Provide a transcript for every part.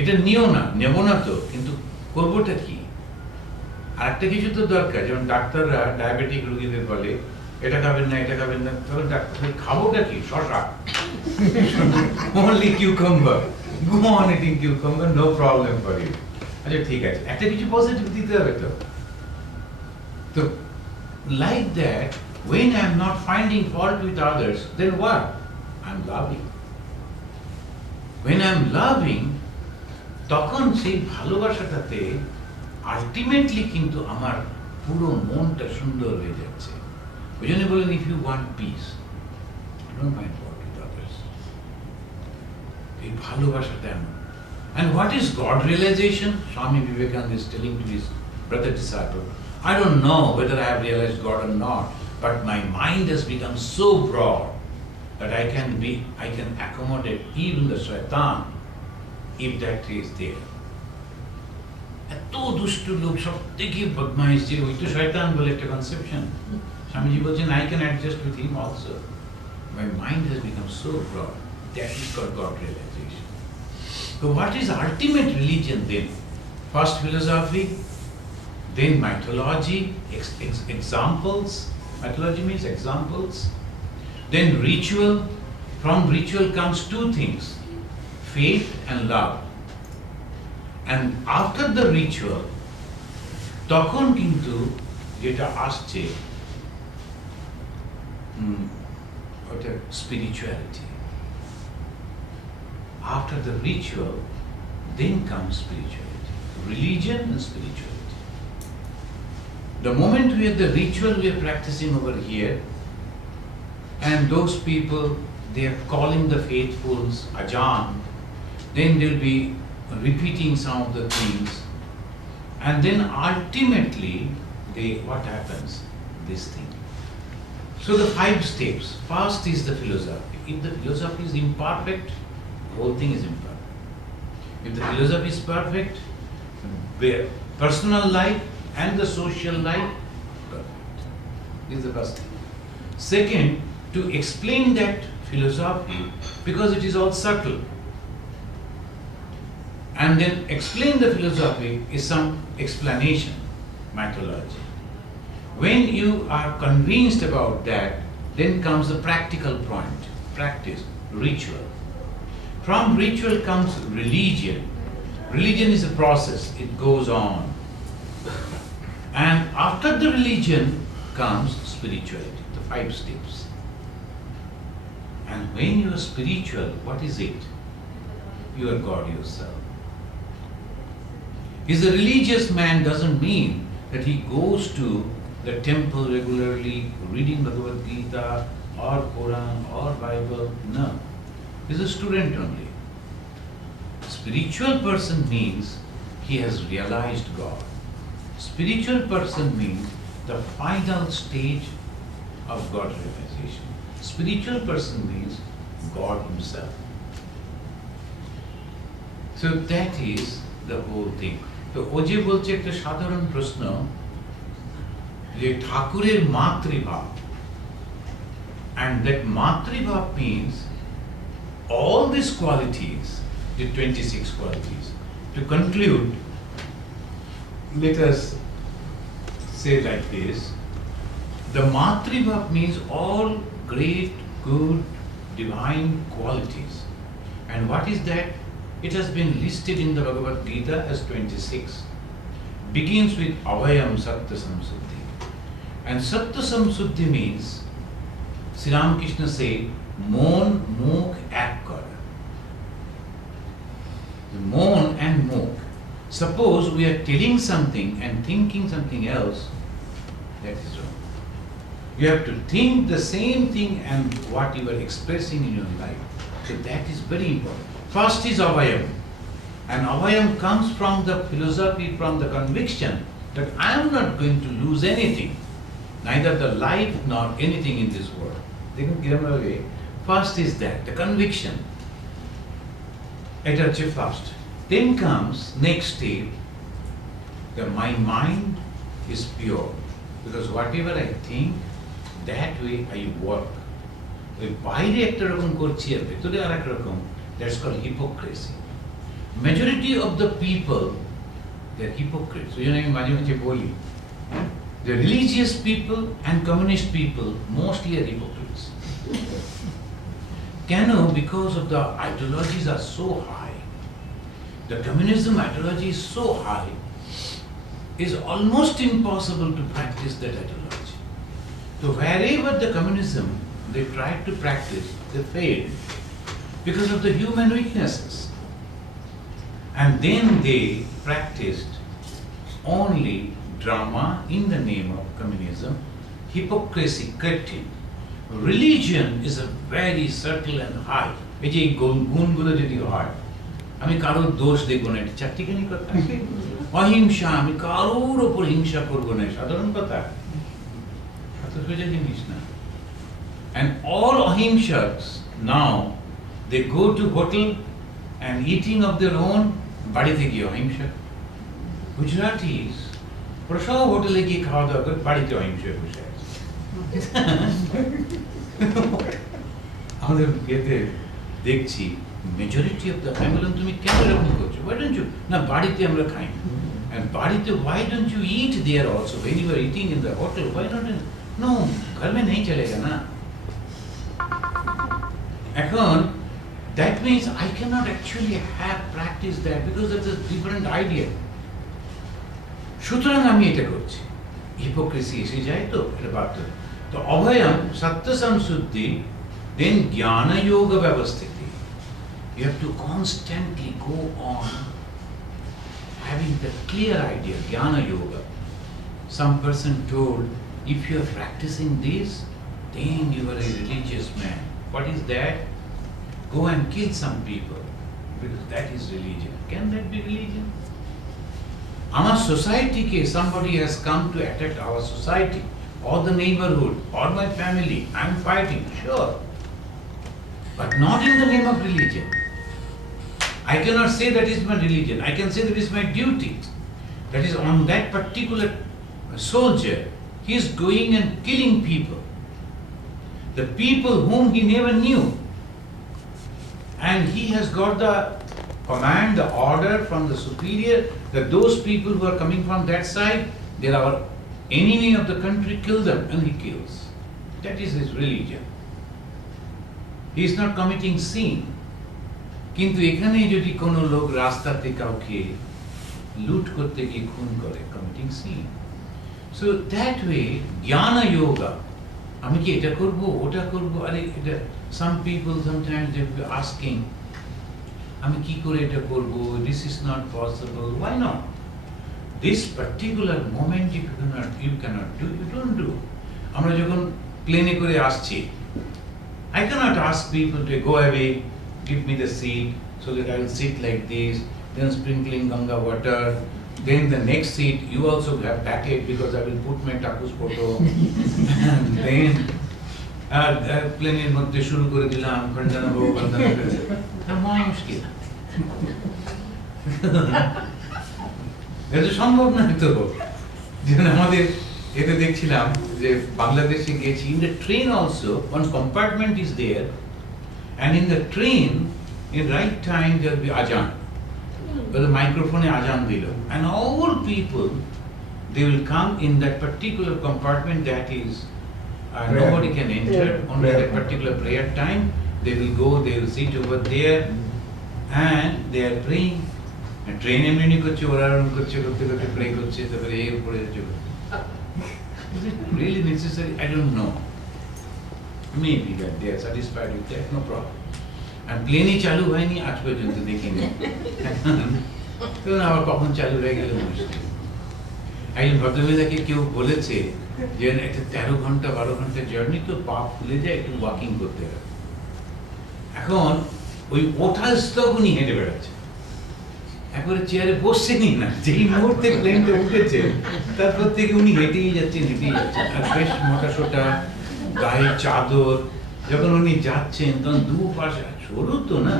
এটা নিও না, নেব না তো, কিন্তু করবোটা কি? আর একটা কিছু তো দরকার, যেমন ডাক্তাররা ডায়াবেটিক রোগীদের বলে এটা খাবেন না, এটা খাবেন না, তখন ডাক্তার খাবোটা কি? শশা। only cucumber, go on eating cucumber, no problem for you. আচ্ছা ঠিক আছে, একটা কিছু পজিটিভ দিতে হবে তো। তো like that, when I am not finding fault with others, then what? I am loving. When I am loving, তখন সেই ভালোবাসাটাতে আলটিমেটলি কিন্তু আমার পুরো মনটা সুন্দর হয়ে যাচ্ছে। ওই জন্য বলেন, if you want peace, don't find fault with others. এই ভালোবাসাটা এমন। And what is God realization? Swami Vivekananda is telling to his brother disciple, I don't know whether I have realized God or not, but my mind has become so broad that I can accommodate even the shaitan if that is there. এত দুষ্ট লোক, সব থেকে বদমাইশ, যে ওই তো শয়তান বলে একটা কনসেপশন। স্বামীজি বলছেন, I can adjust with him also. My mind has become so broad. That is called God realization. So what is ultimate religion then? First philosophy, then mythology, examples. Mythology means examples. Then ritual. From ritual comes two things, faith and love. And after the ritual, তখন কিন্তু যেটা আসছে ওটা spirituality. After the ritual, then comes spirituality. Religion and spirituality. The moment we have the ritual we are practicing over here, and those people, they are calling the faithfuls, Ajan, then they'll be repeating some of the things, and then ultimately, what happens? This thing. So the 5 steps. First is the philosophy. If the philosophy is imperfect, the whole thing is imperfect. If the philosophy is perfect, the personal life and the social life, perfect. This is the first thing. Second, to explain that philosophy, because it is all subtle, and then explain the philosophy is some explanation, mythology. When you are convinced about that, then comes the practical point, practice, ritual. From ritual comes religion. Religion is a process, it goes on. And after the religion comes spirituality, the 5 steps. And when you are spiritual, what is it? You are God yourself. He's a religious man doesn't mean that he goes to the temple regularly, reading Bhagavad Gita or Quran or Bible. No. He's a student only. Spiritual person means he has realized God. Spiritual person means the final stage of God realization. Spiritual person means God himself. So that is the whole thing. তো ও যে বলছে একটা সাধারণ প্রশ্ন, যে ঠাকুরের মাতৃভাব, and that মাতৃভাব means all these qualities, the 26 qualities. To conclude, let us say like this, the matribhav means all great, good, divine qualities. And what is that? It has been listed in the Bhagavad Gita as 26. Begins with Avayam Satya Samsuddhi. And Satya Samsuddhi means, Sri Ramakrishna said, Mon, Mukh, Ek kara. The Mon and Mukh. Suppose we are telling something and thinking something else, that is wrong. You have to think the same thing and what you are expressing in your life. So that is very important. First is Avayam. And Avayam comes from the philosophy, from the conviction that I am not going to lose anything, neither the life nor anything in this world. They can give away. First is that, the conviction. It is first. Then comes next step, that my mind is pure. Because whatever I think, that way I work. ওই বাইরে একটা রকম করছি আর ভেতরে আর এক রকম, that's called hypocrisy. majority of the people, they're hypocrites. So you know, the religious people and communist people mostly are hypocrites. Because of the ideologies are so high, the communism ideology is so high, it's almost impossible to practice that ideology. So wherever the communism they tried to practice, they failed because of the human weaknesses. And then they practiced only drama in the name of communism, hypocrisy crept in. Religion is a very subtle and high. এই যে গুণগুলো যদি হয়, আমি কারোর দোষ দেখব না, এটা চারটিখানি কথা। অহিংসা, আমি কারোর ওপর হিংসা করব না, সাধারণ কথা। এত সোজা জিনিস না। And all ahimsaks now, they go to hotel and eating of their own, বাড়িতে গিয়ে অহিংসা। Gujaratis, ওরা সব হোটেলে গিয়ে খাওয়া দাওয়া করে, বাড়িতে অহিংসা বসে আছে। আমাদের ইয়েতে দেখছি মেজরিটি অফ দ্য ফ্যামিলি, তুমি কেন এরকম করছো? Why don't you? না বাড়িতে আমরা খাই না। And বাড়িতে why don't you eat there also? When you are eating in the hotel, why not? No, घर में नहीं चलेगा ना। এখন that means I cannot actually have practiced that because that's a different idea. সুতরাং আমি এটা করছি। হিপোক্রেসি এসে যায় তো এটা বাদ দেবে। তো অভয়ম সত্য সংশুদ্ধি, then জ্ঞান যোগ ব্যবস্থিতি. You have to constantly go on having the clear idea, jnana yoga. Some person told, if you are practicing this, then you are a religious man. What is that? Go and kill some people, because that is religion. Can that be religion? Our society, somebody has come to attack our society, or the neighborhood, or my family, I am fighting, sure. But not in the name of religion. I cannot say that is my religion. I can say that is my duty. That is on that particular soldier, he is going and killing people. The people whom he never knew. And he has got the command, the order from the superior that those people who are coming from that side, they are our enemy of the country, kill them, and he kills. That is his religion. He is not committing sin. কিন্তু এখানে যদি কোনো লোক রাস্তাতে কাউকে লুট করতে গিয়ে খুন করে, committing sin. So that way, জ্ঞান yoga, আমি কি এটা করব, ওটা করব, আরে এটা, some people sometimes they will be asking, আমি কি করে এটা করব, this is not possible, why not? This particular moment you cannot do, you don't do. আমরা যখন প্লেনে করে আসছি, I cannot ask people to go away, give me the seat so that I will sit like this, then sprinkling Ganga water, then the next seat you also have packet because I will put my Taku's photo, and then প্লেনের মধ্যে শুরু করে দিলাম খণ্ডনা বাবু বন্দনা করেছে, মুশকিল। এটা সম্ভব না তো। যেমন আমাদের এতে দেখছিলাম যে বাংলাদেশে গেছি, in the train also one compartment is there, and in the train in right time there will be azan, but the microphone azan dilo, and all people they will come in that particular compartment that is nobody can enter, only that particular prayer time they will go, they will sit over there and they are praying, and train এমনি করছে, ওরা করছে, করতে করতে pray করছে, তারপরে এই উপরে যাবে। Is it really necessary? I don't know. Maybe that they are satisfied with that, no problem. And প্লেনই চালু হয়নি আজ পর্যন্ত দেখিনি। আবার কখন চালু হয়ে গেল মুশকিল। একজন ভদ্রমহিলাকে কেউ বলেছে যে একটা 13 ঘন্টা 12 ঘন্টা জার্নি তো পা ফুলে যায়, একটু ওয়াকিং করতে হবে। এখন ওই ওঠা স্তব উনি হেঁটে বেড়াচ্ছে, একবারে চেয়ারে বসছেনই না, যেই মুহূর্তে প্লেনটা উঠেছে তারপর থেকে উনি হেঁটেই যাচ্ছেন, আর বেশ মোটা সোটা গায়ে চাদর। যখন উনি যাচ্ছেন তখন দুপাশে সরু তো না,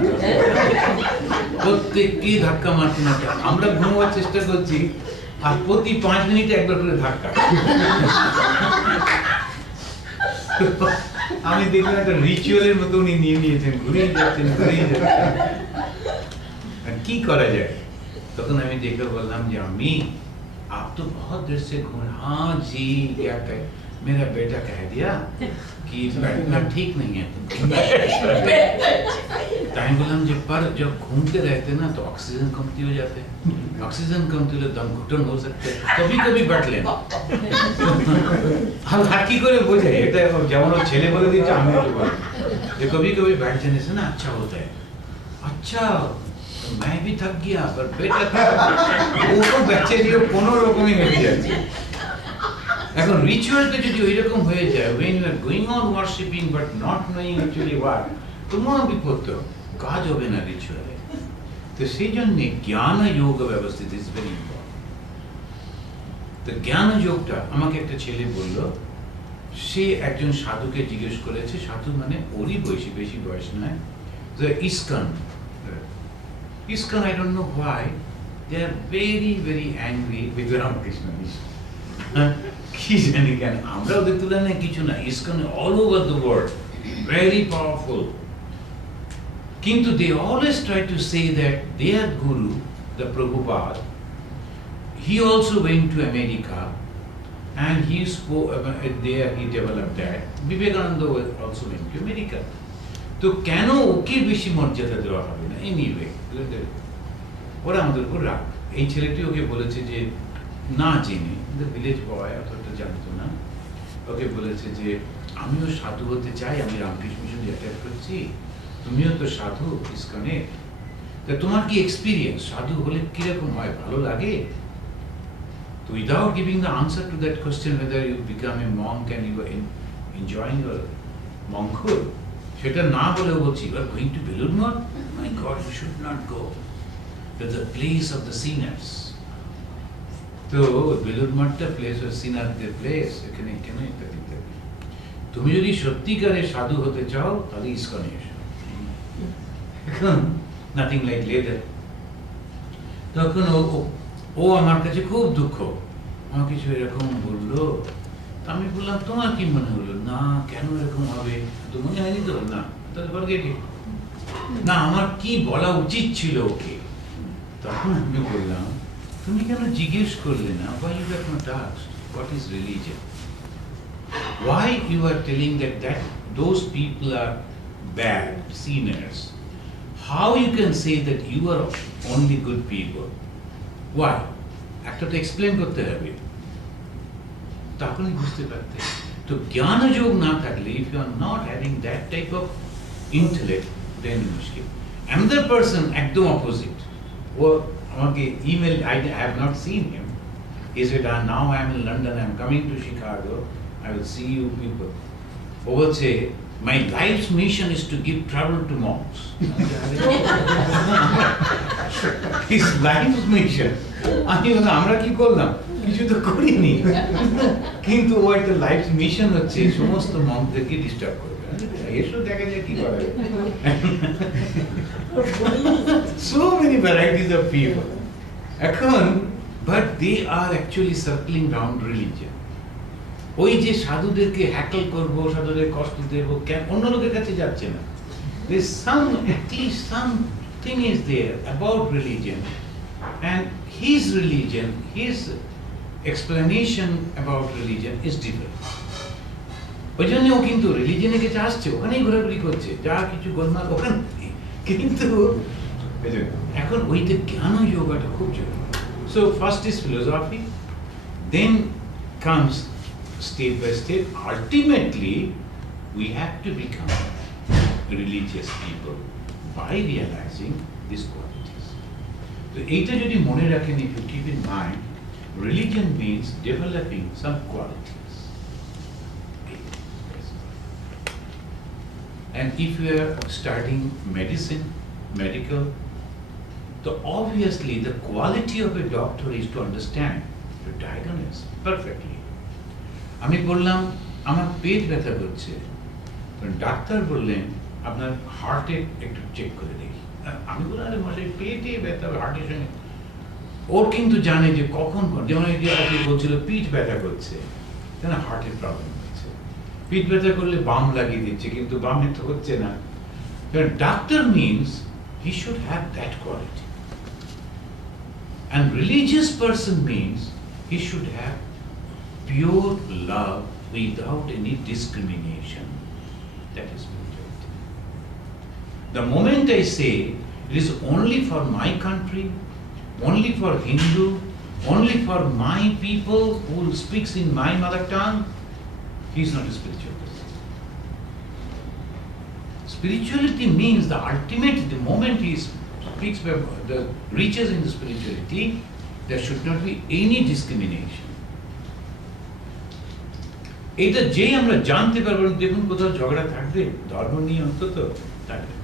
প্রত্যেককেই ধাক্কা মারতে না। আমরা ঘুমাবার চেষ্টা করছি আর প্রতি 5 মিনিটে একবার করে ধাক্কা। আমি দেখলাম একটা রিচুয়ালের মতো উনি নিয়ে নিয়েছেন, ঘুরেই যাচ্ছেন, ঘুরেই যাচ্ছেন। কি করা যায়? তখন আমি দেখে বললাম যে আমি आप तो बहुत देर से घूम रहे, हाँ जी क्या कहे, मेरा बेटा कह दिया कि बैठना ठीक नहीं है तो আমি বললাম যে पर जब घूमते रहते ना तो ऑक्सीजन कमती हो जाते हैं, ऑक्सीजन कमती হলে दम घुटन हो सकते हैं, कभी कभी बैठ लेना। हम हाकी করে বোঝাই, এটা যেমন ও ছেলে বলে দিচ্ছে আমি তো বলি যে कभी कभी बैठ जाने से ना अच्छा होता है। अच्छा तो मैं भी थक गया पर बेटा वो तो बच्चे দিয়ে কোনো রকমই মেনে যাচ্ছে। এখন রিচুয়ালটা যদি ওইরকম হয়ে যায়, when you are going on worshipping but not knowing actually what, তো মহাবিপত্ত কাজ হবে না রিচুয়ালে। তো সেই জন্য জ্ঞান যোগ ব্যবস্থিত ইজ ভেরি ইম্পর্টেন্ট। তো জ্ঞান যোগটা আমাকে একটা ছেলে বলল, সে একজন সাধুকে জিজ্ঞেস করেছে, সাধু মানে ওরই বয়সী, বেশি বয়স নয়, the ISKCON, I don't know why, they are very, very angry with Ramakrishna Mission. কি জানি কেন, আমরা ওদের তুলনায় কিছু না, ISKCON all over the world, very powerful. কিন্তু they always try to say that their guru, the Prabhupada, he also went to America and he spoke there, he developed that. Vivekananda also went to America. তো কেন ওকে বেশি মর্যাদা দেওয়া হবে না? Anyway ওরা আমাদের উপর রাগ। এই ছেলেটি ওকে বলেছে যে না জেনে, ভিলেজ বয় অতটা জানতো না, ওকে বলেছে যে আমিও সাধু হতে চাই, আমি রামকৃষ্ণ মিশন অ্যাটাক করছি, তুমিও তো সাধু ইসকনে, তা তোমার কি এক্সপিরিয়েন্স, সাধু হলে কিরকম হয়, ভালো লাগে? তো without giving the answer to that question whether you become a monk and you are enjoying your monkhood, সেটা না বলে বলছি you are going to Belur Math, my God, you should not go, that's the place of the sinners. তো বেলুর মাঠটা place of সিনারদের place, এখানে কেন এটা দিতে? তুমি যদি সত্যিকারের সাধু হতে চাও তাহলে ইসকনে এসো। Nothing like leather. তখন ও আমার কাছে খুব দুঃখ, আমার কিছু এরকম বললো, আমি বললাম তোমার কি মনে হলো? না কেন এরকম হবে, তো মনে হয়নি তো? না তাহলে বর্গে না আমার কি বলা উচিত ছিল ওকে। তখন আমি বললাম তুমি কেন জিজ্ঞেস করলে না, why you have not asked what is religion, why you are telling that those people are bad sinners, how you can say that you are only good people, why? একটা তো এক্সপ্লেন করতে হবে, তখনই বুঝতে পারতে। তো জ্ঞান যোগ না থাকলে, if you are not having that type of intellect, then মুশকিল। Another person একদম opposite, ও আমাকে email, I have not seen him, he said now I am in London, I am coming to Chicago, I will see you people. ও বলছে my life's mission is to give trouble to monks. His life's mission, আমি আমরা কি করলাম, কিছু তো করিনি, কিন্তু ও একটা লাইফ মিশন হচ্ছে সমস্ত মঙ্কদেরকে ডিস্টার্ব করবে। এসো দেখা যায় কি করা যায়। So many varieties of people. এখন but they are actually circling round religion. ওই যে সাধুদেরকে হ্যাকল করবো, সাধুদের কষ্ট দেবো, কেন অন্য লোকের কাছে যাচ্ছে না? There's some, at least something is there about religion, and his religion, his explanation about religion is different. ওই জন্য ও কিন্তু রিলিজিয়নের কাছে আসছে, ওখানেই ঘোরাঘুরি করছে, যা কিছু গোলমাল ওখানে, কিন্তু এখন ওইতে জ্ঞান যোগাটা খুব জরুরি। So first is philosophy, then comes step by step. Ultimately, we have to become religious people by realizing these qualities. So এইটা যদি মনে রাখেন, if you keep in mind, religion means developing some qualities. And if you are studying medicine, medical, so obviously the quality of a doctor is to understand, to diagnose perfectly. আমি বললাম আমার পেট ব্যথা করছে, doctor বললেন আপনার হার্টে একটু check করে দেখি। আমি বললাম আরে মশাই পেটে ব্যথা হার্টের সঙ্গে, ওর কিন্তু জানে যে কখন, যেমন বলছিল পিঠ ব্যথা করছে, কেন হার্টের প্রবলেম হচ্ছে, পিঠ ব্যথা করলে বাম লাগিয়ে দিচ্ছে, কিন্তু বামে তো হচ্ছে না। Doctor means he should have that quality. And religious person means he should have pure love without any discrimination. That is spirituality. The moment I say it is only for my country, only for Hindu, only for my people who speaks in my mother tongue, he is not a spiritual person. Spirituality means the ultimate, the moment he speaks, the reaches in the spirituality, there should not be any discrimination. এটা যে আমরা জানতে পারবো, দেখুন কোথাও ঝগড়া থাকবে ধর্ম নিয়ে অন্তত থাকবে,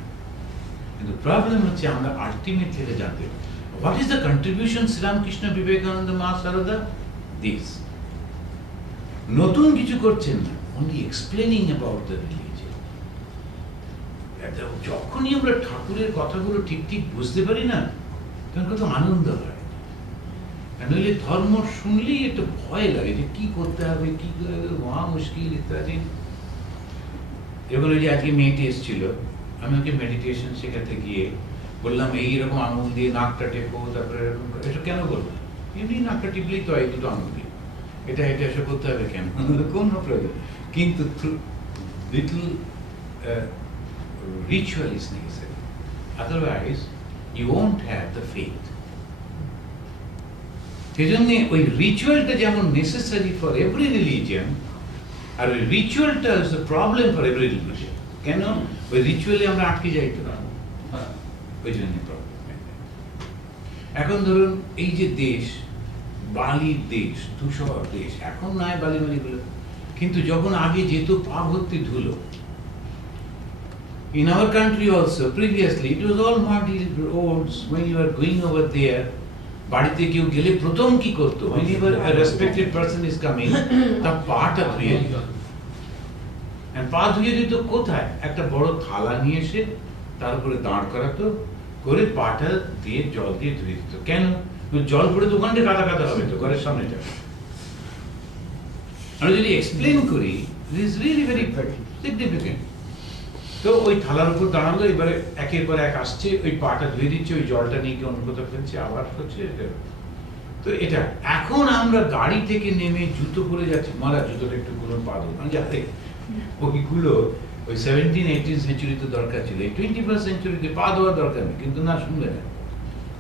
কিন্তু প্রবলেম হচ্ছে আমরা আলটিমেট থেকে জানতে পারবো what is the contribution Sri Ramakrishna Vivekananda Ma Sarada? This নতুন কিছু করছেন না, only explaining about the religion. যখনই আমরা ঠাকুরের কথাগুলো ঠিক ঠিক বুঝতে পারি না, তখন কত আনন্দ হয়। নইলে ধর্ম শুনলেই একটু ভয় লাগে যে কি করতে হবে, কি মহা মুশকিল ইত্যাদি। যখন ওই যে আজকে মেয়েটি এসেছিল, আমি ওকে মেডিটেশন শেখাতে গিয়ে বললাম এইরকম আঙুল দিয়ে নাকটা টেপো, তারপরে এরকম করে, এটা কেন বলবো? এমনি নাকটা টিপলেই তো হয় দুটো আঙুল দিয়ে, এটা এটা এসব করতে হবে কেন? কোনো প্রয়োজন। কিন্তু little ritual is necessary, otherwise you won't have the faith. সেজন্য ওই রিচুয়ালটা যেমন নেসেসারি ফর এভরি রিলিজিয়ান, আর ওই রিচুয়ালটা is the problem for every religion. কেন? ওই রিচুয়ালে আমরা আটকে যাইতে পারবো, ওই জন্য প্রবলেম। এখন ধরুন এই যে দেশ, বালির দেশ, ধূসর দেশ, এখন নয় বালি মালিগুলো, কিন্তু যখন আগে যেত পা ভর্তি ধুলো। In our country also, previously, it was all muddy roads. When you are going over there, বাড়িতে কেউ গেলে প্রথম কি করতো? Whenever a respected person is coming, তার পাটা ধুয়ে দিত। And পা ধুয়ে দিত কোথায়? একটা বড় থালা নিয়ে এসে তার উপরে দাঁড় করাতো, করে পাটা দিয়ে জল দিয়ে ধুয়ে দিত। কেন? জল পড়ে তো ওখানটা কাদা কাদা হবে তো, ঘরের সামনেটা। আমি যদি এক্সপ্লেন করি, it is really very significant. তো ওই থালার উপর দাঁড়ালো, এবারে একের পর এক আসছে, ওই পাটা ধুয়ে দিচ্ছে, ওই জলটা নিয়ে কি অন্য কোথাও ফেলছে, আবার করছে। তো এটা এখন আমরা গাড়ি থেকে নেমে জুতো পরে যাচ্ছি, মারা জুতোটা একটু গুলো পা ধো, মানে যাতে ওইগুলো ওই 17-18 সেঞ্চুরিতে দরকার ছিল, এই 21st সেঞ্চুরিতে পা ধোয়ার দরকার নেই। কিন্তু না, শুনবে না,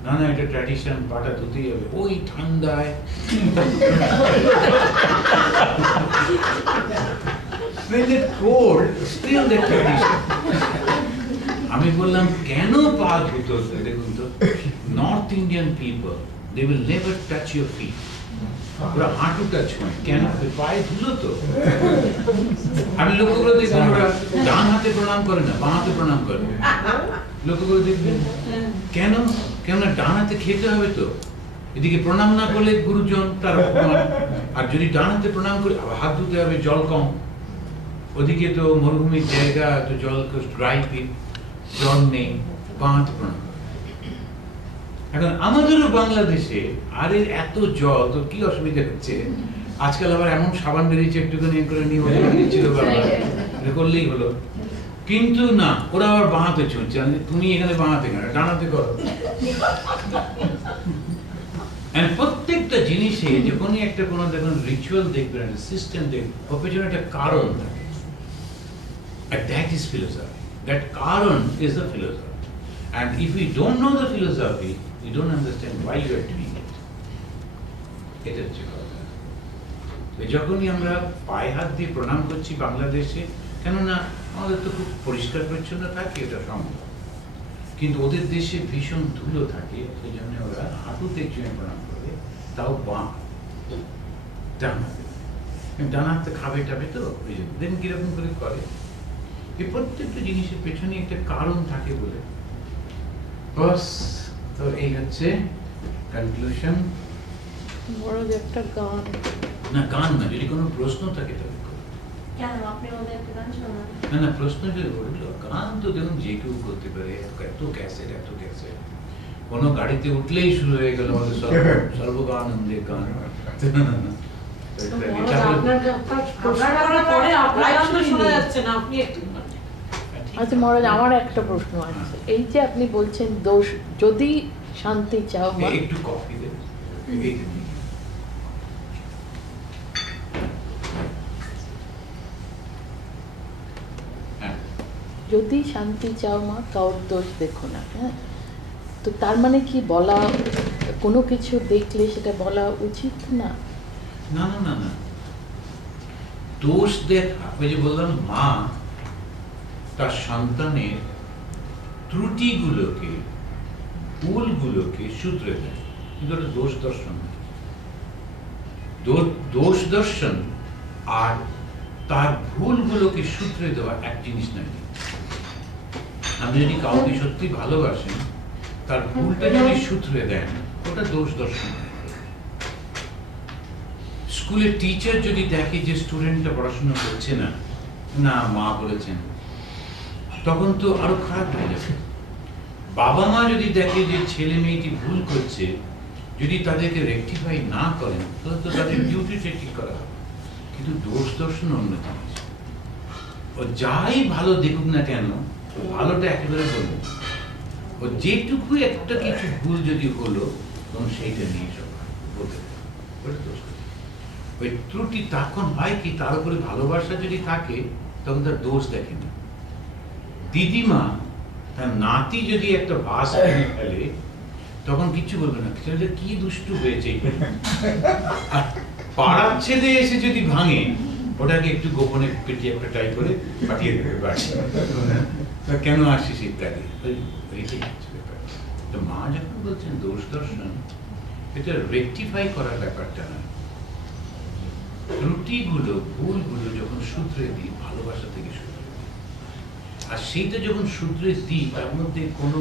না না এটা ট্র্যাডিশন, পাটা ধুতেই হবে ওই ঠান্ডায়। When it's cold, still the tradition. আমি বললাম কেন পা ধুতো? দেখুন তো, north Indian people, they will never touch your feet. ওরা হাঁটু টাচ করে, কেন? পায়ে ধুলো তো। আমি লক্ষ্য করে দেখলাম ওরা ডান হাতে প্রণাম করে না, বাঁ হাতে প্রণাম করে। লক্ষ্য করে দেখবেন কেন? কেননা ডান হাতে খেতে হবে তো, এদিকে প্রণাম না করলে গুরুজন তার অপমান, আর যদি ডান হাতে প্রণাম করে আবার হাত ধুতে হবে, জল কম, ওদিকে তো মরুভূমির জায়গা, তো জল ড্রাই পিট, জল নেই, বাঁ হাতে প্রণাম। এখন আমাদেরও বাংলাদেশে আরে এত জল, তো কি অসুবিধা হচ্ছে? আজকাল আবার এমন সাবান বেরিয়েছে, একটুখানি করে নিয়ে দিচ্ছিল, করলেই হলো। কিন্তু না, ওরা আবার বাঁহাতে চলছে, তুমি এখানে বাঁহাতে কেন, ডানাতে করো। প্রত্যেকটা জিনিসে যখনই একটা কোনো দেখুন রিচুয়াল দেখবেন, সিস্টেম দেখবেন, ওর পেছনে একটা কারণ থাকে। And that is philosophy. That karan is the philosophy. And if we don't know the philosophy, we don't understand why you are doing it. এটা হচ্ছে কথা। যখনই আমরা পায়ে হাত দিয়ে প্রণাম করছি বাংলাদেশে, কেননা আমাদের তো খুব পরিষ্কার পরিচ্ছন্ন থাকে, এটা সম্ভব। কিন্তু ওদের দেশে ভীষণ ধুলো থাকে, সেই জন্য ওরা হাঁটুতে চুয়ে প্রণাম করে, তাও বাঁ ডান হাতে। ডান হাতে খাবে টাবে তো, ওই জন্য দেন কিরকম করে করে। এই প্রত্যেকটা জিনিসের পেছনে একটা কারণ থাকে বলে। বাস, তো এই হচ্ছে কনক্লুশন। বড় একটা গান, না গান না, যদি কোনো প্রশ্ন থাকে তবে না, না প্রশ্ন যদি বললো, গান তো দেখুন যে কেউ করতে পারে, এত ক্যাসেট, কোনো গাড়িতে উঠলেই শুরু হয়ে গেল আমাদের সর্বগানন্দের গান। আচ্ছা মহারাজ, আমার একটা প্রশ্ন আছে। এই যে আপনি বলছেন দোষ, যদি শান্তি চাও, একটু কফি দেবেন। এইটা নিয়ে। হ্যাঁ, যদি শান্তি চাও মা কারোর দোষ দেখো না, হ্যাঁ, তো তার মানে কি বলা, কোনো কিছু দেখলে সেটা বলা উচিত না? না না না না, দোষ দেখা, ওই যে বললাম মা তার সন্তানের ত্রুটিগুলোকে, ভুলগুলোকে শুধরে দেয়, কিন্তু ওটা দোষ দর্শন না। দোষ দর্শন আর তার ভুলগুলোকে শুধরে দেওয়া এক জিনিস নয়। আপনি যদি কাউকে সত্যি ভালোবাসেন, তার ভুলটা যদি শুধরে দেন, ওটা দোষ দর্শন। স্কুলের টিচার যদি দেখে যে স্টুডেন্টটা পড়াশোনা করছে না, না মা বলেছেন, তখন তো আরো খারাপ হয়ে যাবে। বাবা মা যদি দেখে যে ছেলে মেয়েটি ভুল করছে, যদি তাদেরকে রেকটিফাই না করেন, তাহলে তো তাদের ডিউটিটা ঠিক করা হবে। কিন্তু দোষ দর্শন অন্য জিনিস। ও যাই ভালো দেখুক না কেন, ভালোটা একেবারে বলবো, ও যেটুকু একটা কিছু ভুল যদি হলো, তখন সেইটা নিয়ে সব বলতে ওটা দোষ। ওই ত্রুটি তখন হয় কি, তার উপরে ভালোবাসা যদি থাকে, তখন তার দোষ দেখে না। দিদিমা তার নাতি যদি একটা বাস ভেঙে ফেলে, তখন কিছু বলবে না, ছেলেটা কি দুষ্টু হয়েছে। আর পাড়ার ছেলে এসে যদি ভাঙে, ওটাকে একটু গোপনে পেটিয়ে একটা টাই করে পাঠিয়ে দেবে বাড়ি, কেন আসিস ইত্যাদি। এইটাই হচ্ছে ব্যাপার। তো মা যখন বলছেন দোষ দর্শন, এটা রেকটিফাই করার ব্যাপারটা না, ত্রুটিগুলো, ভুলগুলো যখন শুধরে দিই, ভালোবাসা থেকে শুধরে দিই। আর সেইটা যখন শুধরে দিই, তার মধ্যে কোনো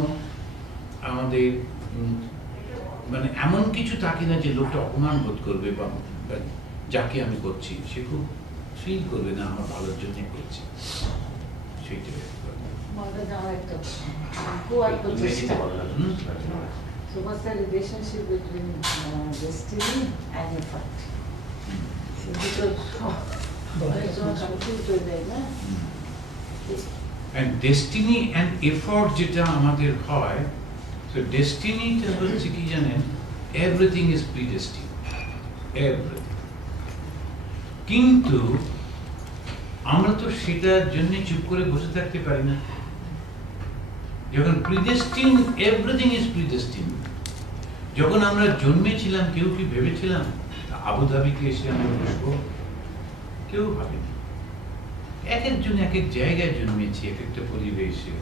আমাদের মানে এমন কিছু থাকে না যে লোকটা অপমান বোধ করবে, বা যাকে আমি করছি সে খুব ফিল করবে না আমার ভালোর জন্য করছি, সেইটা। So what's the relationship between destiny and effort? And destiny and effort যেটা আমাদের হয়, so destiny টা হচ্ছে কি জানেন, everything is predestined, everything. কিন্তু আমরা তো সেটার জন্য চুপ করে বসে থাকতে পারি না। যখন predestined, everything is predestined, যখন আমরা জন্মেছিলাম, কেউ কি ভেবেছিলাম আবুধাবিতে এসে আমরা বসবো? কেউ ভাবেনি। এক একজন এক এক জায়গায় জন্মেছি, এক একটা পরিবেশে।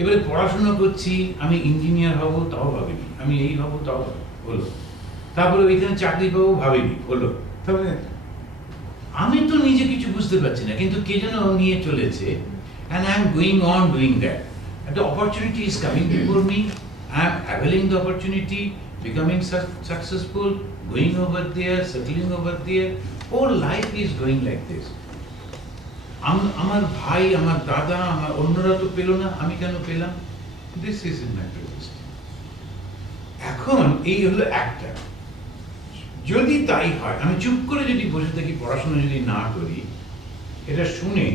এবারে পড়াশোনা করছি, আমি ইঞ্জিনিয়ার হব, তাও ভাবিনি। আমি এই হব, তাও হলো। তারপরে ওইখানে চাকরি পাবো, ভাবিনি, হলো। তবে আমি তো নিজে কিছু বুঝতে পারছি না, কিন্তু কে যেন নিয়ে চলেছে, and I am going on doing that. And the opportunity is coming before me. I am availing the opportunity, becoming successful, going over there, settling over there. Whole life is going like this. আমার ভাই, আমার দাদা, আমার অন্যরা তো পেল না, আমি কেন পেলাম? This is in my predestined. এখন এই হলো একটা। যদি তাই হয়, আমি চুপ করে যদি বসে থাকি, পড়াশোনা যদি না করি, এটা শুনে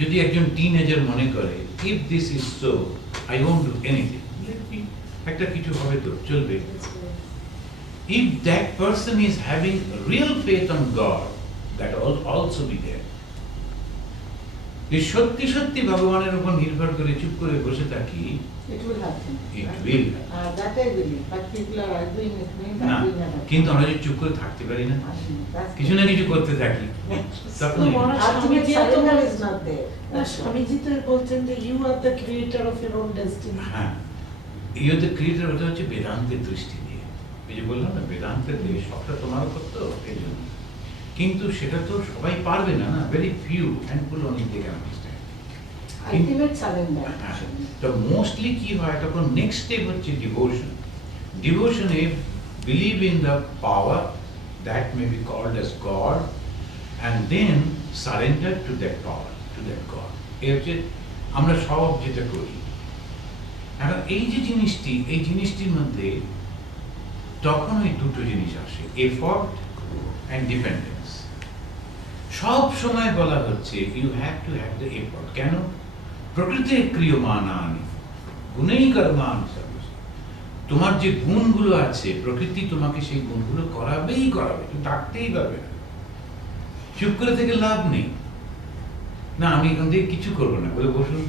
যদি একজন টিনেজার মনে করে, if this is so, I won't do anything, একটা কিছু হবে তো চলবে। If that person is having real faith on God, that will also be there. যে সত্যি সত্যি ভগবানের উপর নির্ভর করে চুপ করে বসে থাকি, It will happen. it will. That I believe, but people are arguing with me that না, will never. কিন্তু আমরা যদি চুপ করে থাকতে পারি না, That's কিছু না কিছু করতে থাকি, তখন ultimate surrender is not there. Swamiji তো বলছেন যে you are the creator of your own destiny. হ্যাঁ, এই হচ্ছে ক্রিয়েটর, ওটা হচ্ছে বেদান্তের দৃষ্টি দিয়ে। এই যে বললাম না, বেদান্তের দিয়ে সবটা তোমার উপর, তো এই জন্য। কিন্তু সেটা তো সবাই পারবে না, না, very few handful only they can understand. Ultimate surrender. তো মোস্টলি কি হয়, তখন নেক্সট স্টেপ হচ্ছে ডিভোশন। ডিভোশনে believe in the power that may be called as God, and then surrender to that power, to that God. এই হচ্ছে আমরা সব যেটা করি। এখন এই যে জিনিসটি, এই জিনিসটির মধ্যে তখন ওই দুটো জিনিস আসে, এফর্ট অ্যান্ড ডিপেন্ডেন্স। সব সময় বলা হচ্ছে you have to have the effort. কেন? প্রকৃতি ক্রিয়মানানি গুণেই কর্মাণি সর্বশ। তোমার যে গুণগুলো আছে প্রকৃতি তোমাকে সেই গুণগুলো করাবেই করাবে, তুমি থাকতেই পারবে না। চুপ করে থেকে লাভ নেই। না আমি এখান থেকে কিছু করবো না বলে বসুন,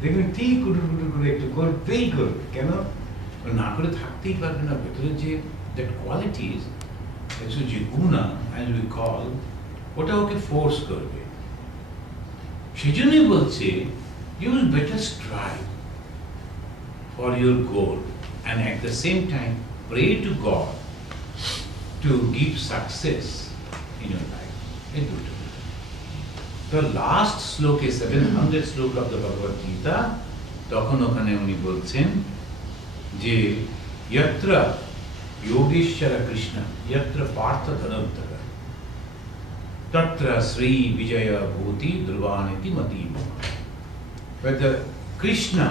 দেখবেন ঠিক কুটুর কুটুর করে একটু করতেই করবে। কেন না করে থাকতেই পারবে না। ভেতরে যে দ্যাট কোয়ালিটিস, যে গুণা অ্যাজ উই কল, ওটা ওকে ফোর্স করবে। সেই জন্যই বলছে you will better strive for your goal and at the same time pray to God to give success in your life. The last sloka, 700 sloka of the Bhagavad Gita, তখন ওখানে উনি বলছেন যে yatra yogeshwara Krishna yatra partha dhanantaka tatra sri vijaya bhuti dhruvaniti matima. Where the Krishna,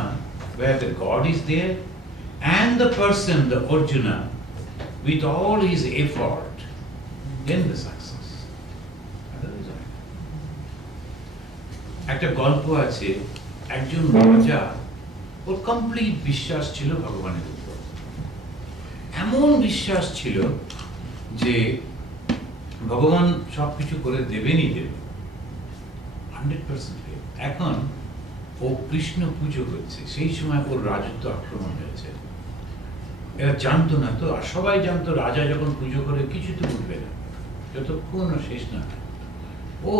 where the God is there, and the person, the Arjuna, with all his effort, then the success. একটা গল্প আছে, একজন রাজা, ওর complete বিশ্বাস ছিল ভগবানের উপর। এমন বিশ্বাস ছিল যে ভগবান সবকিছু করে দেবেনই দেবেন, 100%। এখন ও কৃষ্ণ পুজো করছে, সেই সময় ওর রাজত্ব আক্রমণ হয়েছে। এরা জানতো না তো, আর সবাই জানতো রাজা যখন পুজো করে কিছু তো উঠবে না যতক্ষণ শেষ না হয়। ও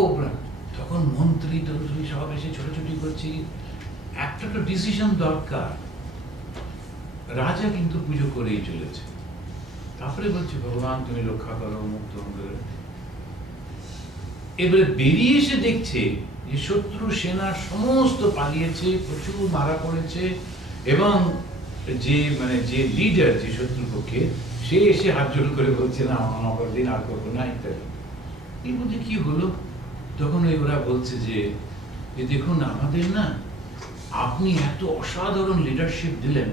তখন মন্ত্রী টন্ত্রী সব এসে ছোটাছুটি করছে, একটা তো ডিসিশন দরকার। রাজা কিন্তু পুজো করেই চলেছে। তারপরে বলছে ভগবান তুমি রক্ষা করো, মুক্ত করে। এবারে বেরিয়ে এসে দেখছে যে শত্রু সেনা সমস্ত পালিয়েছে, প্রচুর মারা পড়েছে, এবং যে লিডার, যে শত্রুপক্ষে, সে এসে হাত জোড় করে বলছে না আমার দিন আর করবো না ইত্যাদি। এই মধ্যে কি হলো, তখন ওরা বলছে যে দেখুন আমাদের না আপনি এত অসাধারণ লিডারশিপ দিলেন,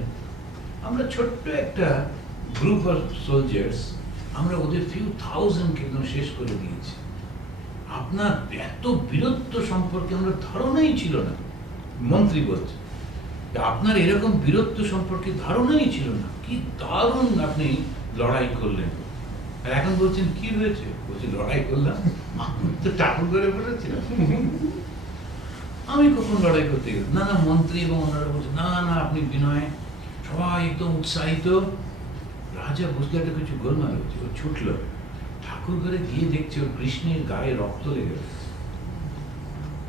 আমরা ছোট্ট একটা গ্রুপ অফ সোলজার্স, আমরা ওদের ফিউ থাউজেন্ডকে একদম শেষ করে দিয়েছি। আপনার এত বীরত্ব সম্পর্কে আমরা ধারণাই ছিল না। মন্ত্রী বলছে আপনার এরকম বীরত্ব সম্পর্কে ধারণাই ছিল না, কি দারুণ আপনি লড়াই করলেন। আর এখন বলছেন কি হয়েছে, বলছে লড়াই করলাম, তো ঠাকুর করে বলেছিলাম আমি কখন লড়াই করতে গেলাম। না না, মন্ত্রী এবং ওনারা বলছে না না আপনি বিনয়, সবাই একদম উৎসাহিত। রাজা বুঝতে একটা কিছু গোলমাল হচ্ছে, ও ছুটল ঠাকুর ঘরে গিয়ে দেখছে ওর কৃষ্ণের গায়ে রক্ত লেগে রয়েছে,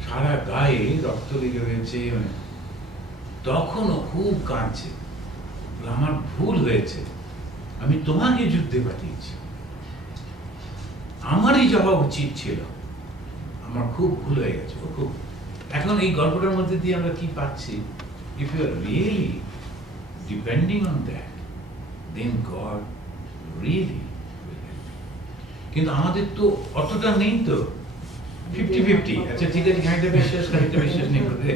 সারা গায়ে রক্ত লেগে রয়েছে। তখন ও খুব কাঁদছে, আমার ভুল হয়েছে, আমি তোমাকে যুদ্ধে পাঠিয়েছি, আমারই যাওয়া উচিত ছিল, আমার খুব ভুল হয়ে গেছে। ও খুব, এখন এই গল্পটার মধ্যে দিয়ে আমরা কি পাচ্ছি, if you are really depending on that, then God really. কিন্তু আমাদের তো অতটা নেই, তো 50-50। আচ্ছা ঠিক আছে, খানিকটা বিশ্বাস খানিকটা বিশ্বাস নেই করতে।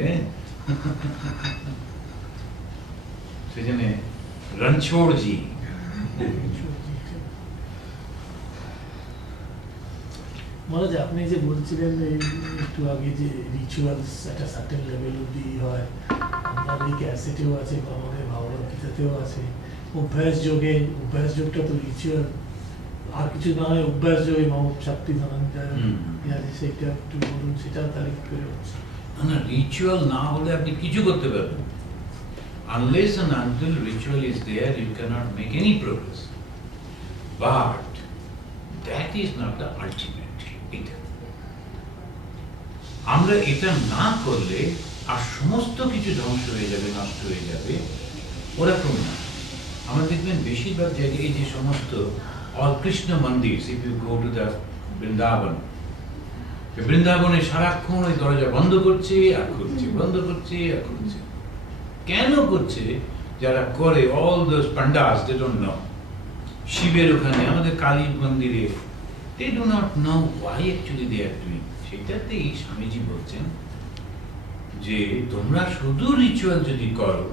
সেজন্য রণছোড়জি মনে যে আপনি যে বলছিলেন একটু আগে যে রিচুয়ালস একটা সার্টেন লেভেল অব্দি হয়, আপনার এই ক্যাসেটেও আছে, আমাদের ভাগবত গীতাতেও আছে। অভ্যাস যোগে, অভ্যাস যোগটা তো রিচুয়াল, আর কিছু না হয় অভ্যাস যোগে মাম শক্তি আছে, সেটা একটু বলুন, সেটা তাহলে কি করে হচ্ছে? না, রিচুয়াল না হলে আপনি কিছু করতে পারবেন। Unless and until ritual is there, you cannot make any progress. But that is not the ultimate. আমরা এটা না করলে আর সমস্ত কিছু ধ্বংস হয়ে যাবে, নষ্ট হয়ে যাবে, ওরকম না। আমরা দেখবেন বেশিরভাগ জায়গায় এই যে সমস্ত all Krishna মন্দির, if you go to the Vrindavan, বৃন্দাবনে সারাক্ষণ ওই দরজা বন্ধ করছে আর করছে, বন্ধ করছে আর করছে। কেন করছে? যারা করে, all those pandas, they don't know. শিবের ওখানে, আমাদের কালী মন্দিরে, they do not know why actually they are doing. সেটাতেই স্বামীজি বলছেন যে তোমরা শুধু রিচুয়াল যদি করো,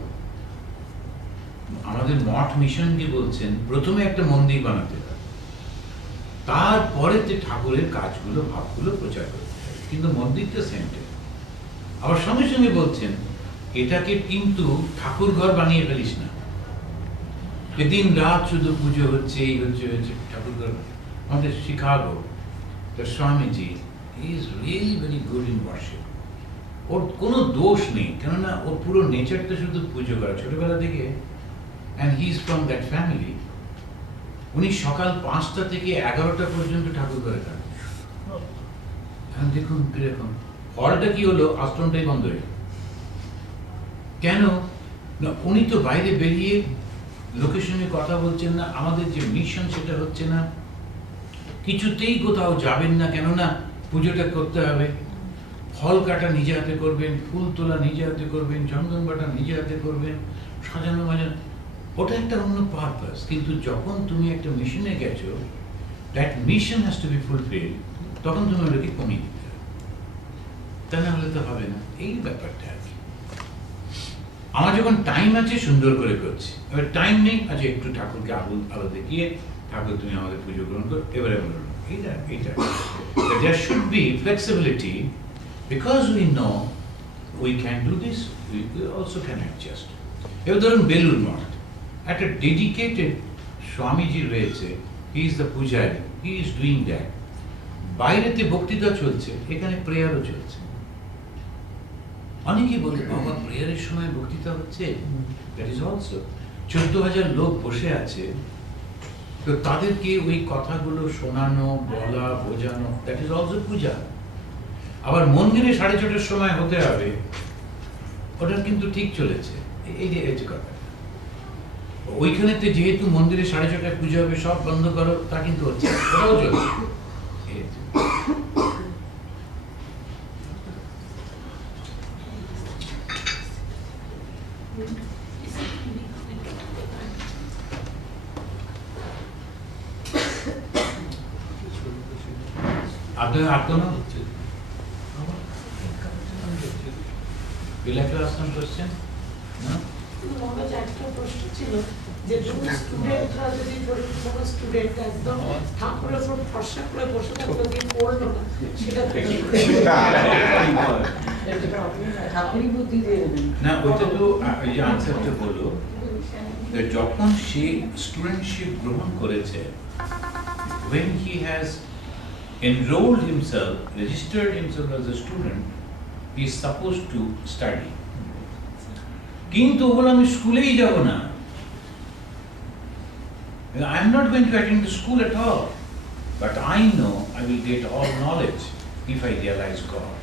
আমাদের মঠ মিশনকে বলছেন প্রথমে একটা মন্দির বানাতে হবে, তারপরে ঠাকুরের কাজগুলো, ভাবগুলো প্রচার করতে হবে, কিন্তু মন্দিরটা সেন্টার। আবার সঙ্গে সঙ্গে বলছেন এটাকে কিন্তু ঠাকুর ঘর বানিয়ে ফেলিস না, যে দিন রাত শুধু পুজো হচ্ছে, এই হচ্ছে ঠাকুর ঘর। আমাদের Chicago, the Swamiji is really very good in worship. ওর কোনো দোষ নেই, কেননা ওর পুরো নেচার তো শুধু পুজো করা ছোটবেলা থেকে, and he is from that family. উনি সকাল 5টা থেকে 11টা পর্যন্ত ঠাকুর ঘরে থাকেন। এখন দেখুন কিরকম হলটা কি হলো, আশ্রমটাই বন্ধ হয়ে গেল। কেন না, উনি তো বাইরে বেরিয়ে লোকের সঙ্গে কথা বলছেন না, আমাদের যে মিশন সেটা হচ্ছে না, কিছুতেই কোথাও যাবেন না, কেননা পুজোটা করতে হবে। ফল কাটা নিজে হাতে করবেন, ফুল তোলা নিজে হাতে করবেন, চন্দন বাটা নিজে হাতে করবেন, সাজানো বাজানো, ওটা একটা অন্য পারপাস। কিন্তু যখন তুমি একটা মিশনে গেছো, that mission has to be fulfil, তখন তুমি ওটাকে কমিয়ে দিতে হবে, তা না হলে তো হবে না। এই ব্যাপারটা আর কি। আমার যখন টাইম আছে সুন্দর করে করছি, এবার টাইম নেই, আচ্ছা একটু ঠাকুরকে আলো দেখিয়ে, ঠাকুর তুমি আমাদের পুজো গ্রহণ করো, এবারে বলুন এইটা there should be flexibility, because we know we can do this, we also can adjust. এবার ধরুন বেলুর মঠ, একটা ডেডিকেটেড স্বামীজি রয়েছে, he is the pujari, he is doing that. বাইরেতে বক্তৃতা চলছে, এখানে প্রেয়ারও চলছে। অনেকেই বলে বাবা প্রেয়ারের সময় বক্তৃতা হচ্ছে, দ্যাট ইজ অলসো 14,000 লোক বসে আছে, তো তাদেরকে ওই কথাগুলো শোনানো, বলা, বোঝানো, দ্যাট ইজ অলসো পূজা। আবার মন্দিরে 6:30টার সময় হতে হবে, ওটা কিন্তু ঠিক চলেছে। এই যে এই যে কথা, ওইখানেতে যেহেতু মন্দিরে 6:30টায় পুজো হবে, সব বন্ধ করো, তা কিন্তু হচ্ছে, ওটাও চলছে। এই যে। আপনার আর কোনো আসন করছেন না? মনে একটা প্রশ্ন ছিল যে স্টুডেন্টরা যদি ধরুন কোনো স্টুডেন্ট একদম ঠাকুরের উপর ভরসা করে বসে থাকলো, দিয়ে পড়লো না, সেটা ঠাকুরই বুদ্ধি দিয়ে দেবেন না, ওইটা তো এই যে আনসারটা বললো, যখন সে স্টুডেন্টশিপ গ্রহণ করেছে, when he has enrolled himself, registered himself as a student, he is supposed to study. কিন্তু বলে আমি স্কুলেই যাব না, I am not going to attend the school at all, but I know I will get all knowledge if I realize God.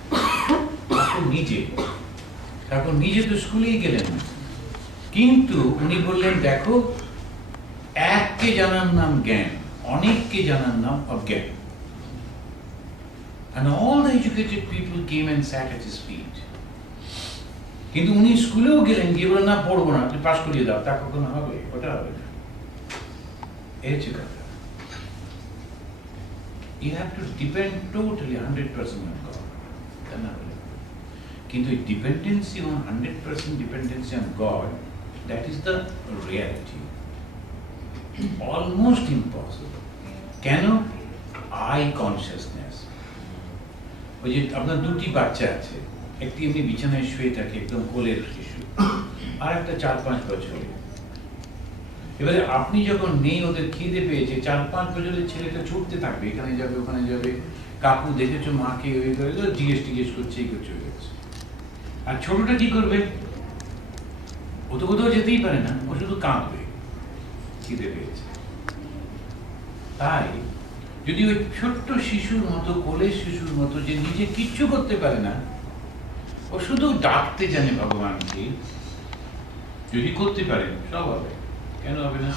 ঠাকুর নিজে তো স্কুলেই গেলেন, কিন্তু উনি বললেন দেখো, এককে জানার নাম জ্ঞান, অনেককে জানার নাম অজ্ঞান। And all the educated people came and sat at his feet. কিন্তু উনি স্কুলেও গেলেন, গিয়ে বলেন না পড়বো না, তুমি পাস করিয়ে দাও, তা কখনো হবে? ওটা হবে না। এই হচ্ছে কথা। You have to depend totally 100% on God. তা না হলে, কিন্তু dependency on 100% dependency on God, that is the reality. Almost impossible. কেন? I consciousness. ওই যে আপনার দুটি বাচ্চা আছে, একটি এমনি বিছানায় শুয়ে থাকে, একদম কোলের শিশু, আর একটা 4-5 বছরের। এবারে আপনি যখন নেই, ওদের খিদে পেয়েছে, 4-5 বছরের ছেলেটা ছুটতে থাকবে, এখানে যাবে ওখানে যাবে, কাকু দেখেছো মাকে ওই করে জিজ্ঞেস করছে, এই করছে ওই করছে। আর ছোটটা কি করবে? ও তো কোথাও যেতেই পারে না, ও শুধু কাঁদবে, খিদে পেয়েছে। তাই যদি ওই ছোট্ট শিশুর মতো, কোলের শিশুর মতো, যে নিজে কিচ্ছু করতে পারে না, ও শুধু ডাকতে জানে ভগবানকে, যদি করতে পারে সব হবে, কেন হবে না?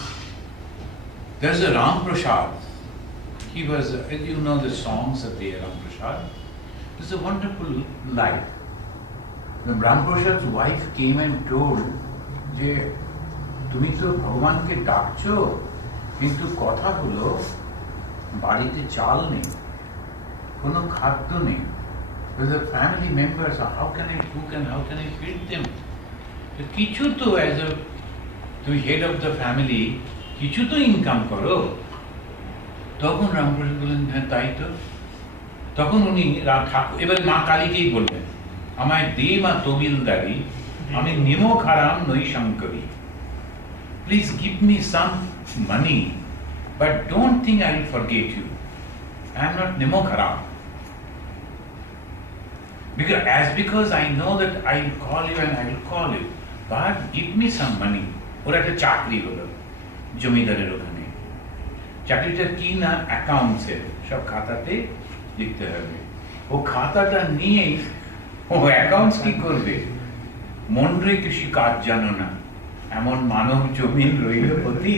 There's a Ram Prasad. He was, you know the songs of the Ram Prasad. It's a wonderful life. The Ram Prasad's wife came and told, যে তুমি তো ভগবানকে ডাকছো, কিন্তু কথা হলো বাড়িতে চাল নেই, কোনো খাদ্য নেই। The family members, how can I cook and how can I feed them? কিছু তো as a তুমি হেড অফ দ্য ফ্যামিলি, কিছু তো ইনকাম করো। তখন রামপ্রসাদ বললেন হ্যাঁ তাই তো। তখন উনি ঠাকুর, এবার মা কালীকেই বললেন, আমায় দে মা তবিলদারি, আমি নিমক হারাম নই Shankari. please give me some money, but don't think I will forget you. I am not Nemo Kharam. Because I know that I will call you and I will call you, but give me some money. ওরা একটা চাকরি হলো জমিদারের ওখানে, চাকরিটা কি না অ্যাকাউন্টসের, সব খাতাতে লিখতে হবে। ও খাতাটা নিয়ে ও অ্যাকাউন্টস কি করবে? মন্ডরে কৃষি কাজ জানো না, এমন মানব জমিন রইল প্রতি,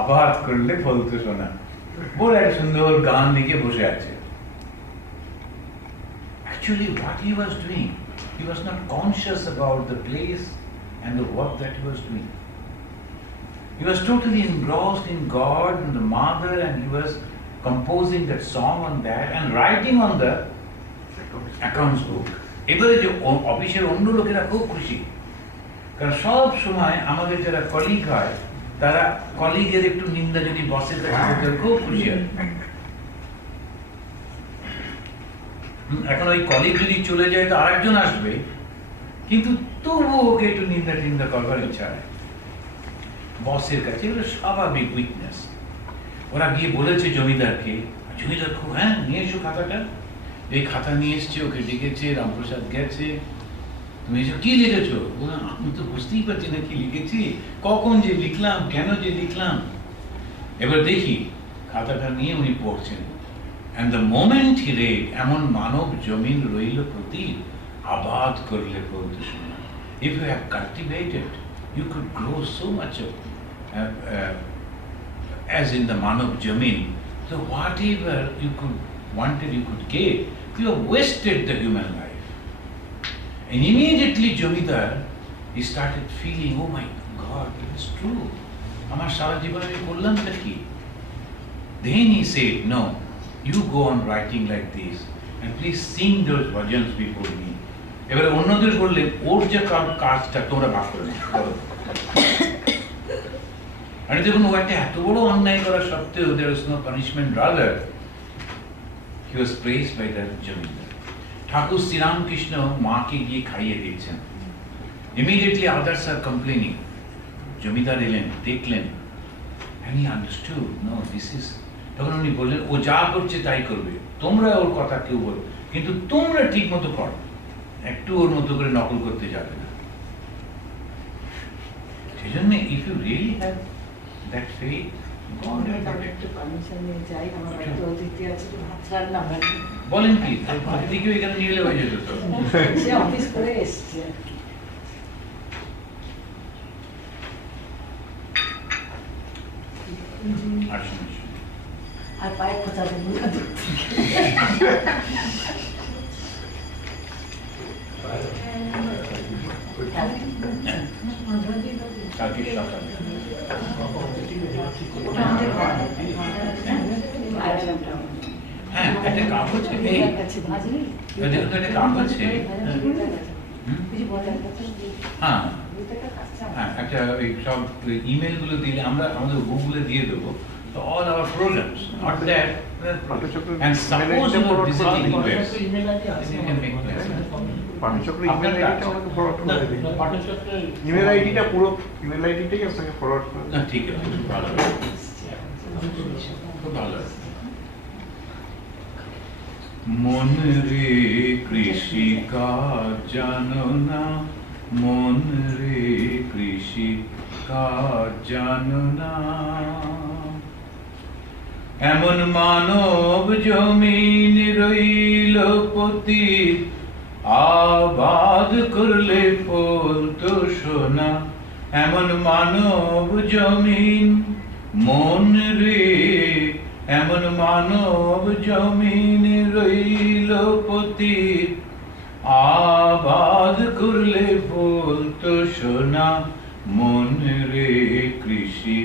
আবাদ করলে ফলতো শোনা, বলে একটা সুন্দর গান লিখে বসে আছে। Actually, what he was doing, he was not conscious about the place and the work that he was doing. He was totally engrossed in God and the Mother, and he was composing that song on that and writing on the accounts book. এবারে যে অফিসের অন্য লোকেরা খুব খুশি, কারণ সব সময় আমাদের যারা কলিগ হয় তারা কলিগের একটু নিন্দা যদি বসের কাছে করতে খুব খুশি হয়। এখন ওই কলিগ যদি চলে যায় তো আরেকজন আসবে, কিন্তু তবু ওকে একটু নিন্দা টিন্দা করবার ইচ্ছা হয় বসের কাছে। এগুলো স্বাভাবিক উইকনেস। ওরা গিয়ে বলেছে জমিদারকে, জমিদার খুব, হ্যাঁ নিয়ে এসো খাতাটা, এই খাতা নিয়ে এসছে, ওকে ডেকেছে, রামপ্রসাদ গেছে, তুমি এসব কি লিখেছো? আমি তো বুঝতেই পারছি না কি লিখেছি, কখন যে লিখলাম, কেন যে লিখলাম। এবার দেখি খাতাটা নিয়ে উনি পড়ছেন, and the moment he read, এমন মানব জমিন রইল প্রতি, আবাদ করলে ফলতো শোনা। If you have cultivated, you could grow so much of as in the manav jamin. So whatever you could wanted, you could get. You have wasted the human life. And immediately Jamidar, he started feeling, oh my God, it is true. Amar sara jibone ami korlam ta ki? Then he said, no, you go on writing like this, and please sing those bhajans before me. এবারে অন্যদের বললেন ওর যে কাজটা তোমরা ভাগ করে করো। আর দেখুন ও একটা এত বড় অন্যায় করা সত্ত্বেও there was no punishment, rather he was praised by the জমিদার। ঠাকুর শ্রীরাম কৃষ্ণ মাকে গিয়ে খাইয়ে দিচ্ছেন, immediately others are complaining, জমিদার এলেন, দেখলেন, and he understood, no, this is, তখন উনি বললেন ও যা করছে তাই করবে, তোমরা ওর কথা কেউ বলো, কিন্তু তোমরা ঠিক মতো করো, একটু ওর মতো করে নকল করতে যাবে না। সেই জন্য if you really have that faith, God will protect you. বলেন কি দিকেও এখানে নিয়ে এলে হয়ে যেত তো। আর পায়ে খোঁচা দেবো না। কালকে সকালে হ্যাঁ একটা কাম হচ্ছে, এই দেখুন একটা কাম হচ্ছে, হ্যাঁ হ্যাঁ একটা ওই সব ইমেল গুলো দিলে আমরা আমাদের গুগলে দিয়ে দেবো, so all our programs, not that, and suppose you are visiting US, you can make plans. পাঠচক্র ইমেল আইডিটা আমাকে ফরওয়ার্ড করে দিন। ইমেল আইডিটা পুরো ইমেল আইডিটাই আপনাকে ফরওয়ার্ড করে দিন। না ঠিক আছে, ভালো, খুব ভালো। মন রে কৃষি কাজ জানো না, মন রে কৃষি কাজ জানো না, এমন মানব জমিন রইল পতি, আবাদ করলে ফলতো সোনা, এমন মানব জমিন মন রে, এমন মানব জমিন রইল পতি, আবাদ করলে ফলতো সোনা, মন রে কৃষি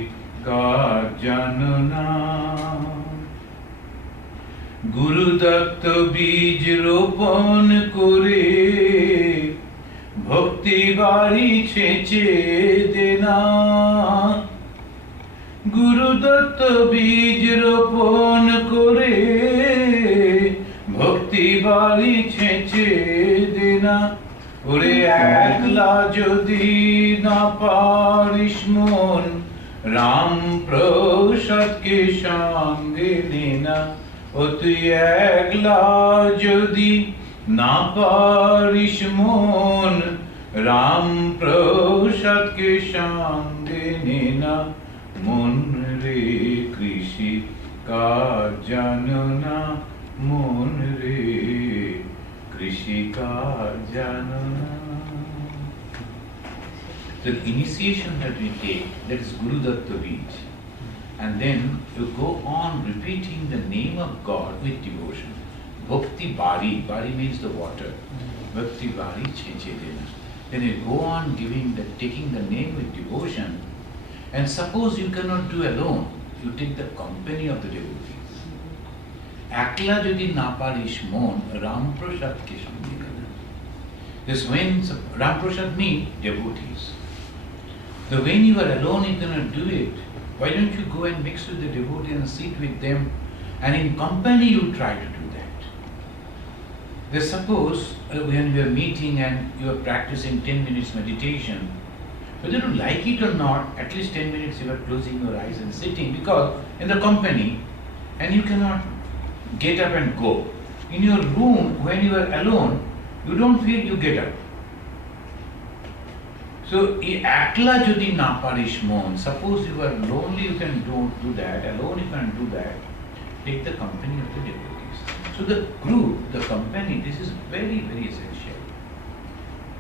কাজ জানো না। গুরুদত্ত বীজ রোপণ করে, ভক্তি বাড়ি ছেঁচে দেনা, গুরুদত্ত বীজ রোপণ করে, ভক্তি বাড়ি ছেঁচে দেনা, ওরে একলা যদি না পারিস মন রাম প্রসাদকে সঙ্গে নেনা ও তুই একলা যদি না পারিস মন রাম প্রসাদকে সঙ্গে নেনা মন রে কৃষি কাজ জানো না মন রে কৃষি কাজ জানো না. The initiation that we take, that is Guru Datta Beej. And then you go on repeating the name of God with devotion. Bhakti Bari, Bari means the water. Bhakti Bari Cheche Dena. Then you go on taking the name with devotion. And suppose you cannot do alone, you take the company of the devotees. Akla jodi na parish mon, Ram Prasad ke sange kana. This when Ram Prasad means devotees. So when you are alone, you cannot do it. Why don't you go and mix with the devotee and sit with them, and in company you try to do that. Then suppose when we are meeting and you are practicing 10 minutes meditation, whether you like it or not, at least 10 minutes you are closing your eyes and sitting because in the company, and you cannot get up and go. In your room, when you are alone, you don't feel you get up. So, akla jodi na parish mon, suppose you are lonely, you can do that, alone you can do that, take the company of the devotees. So the group, the company, this is very, very essential.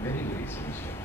Very, very essential.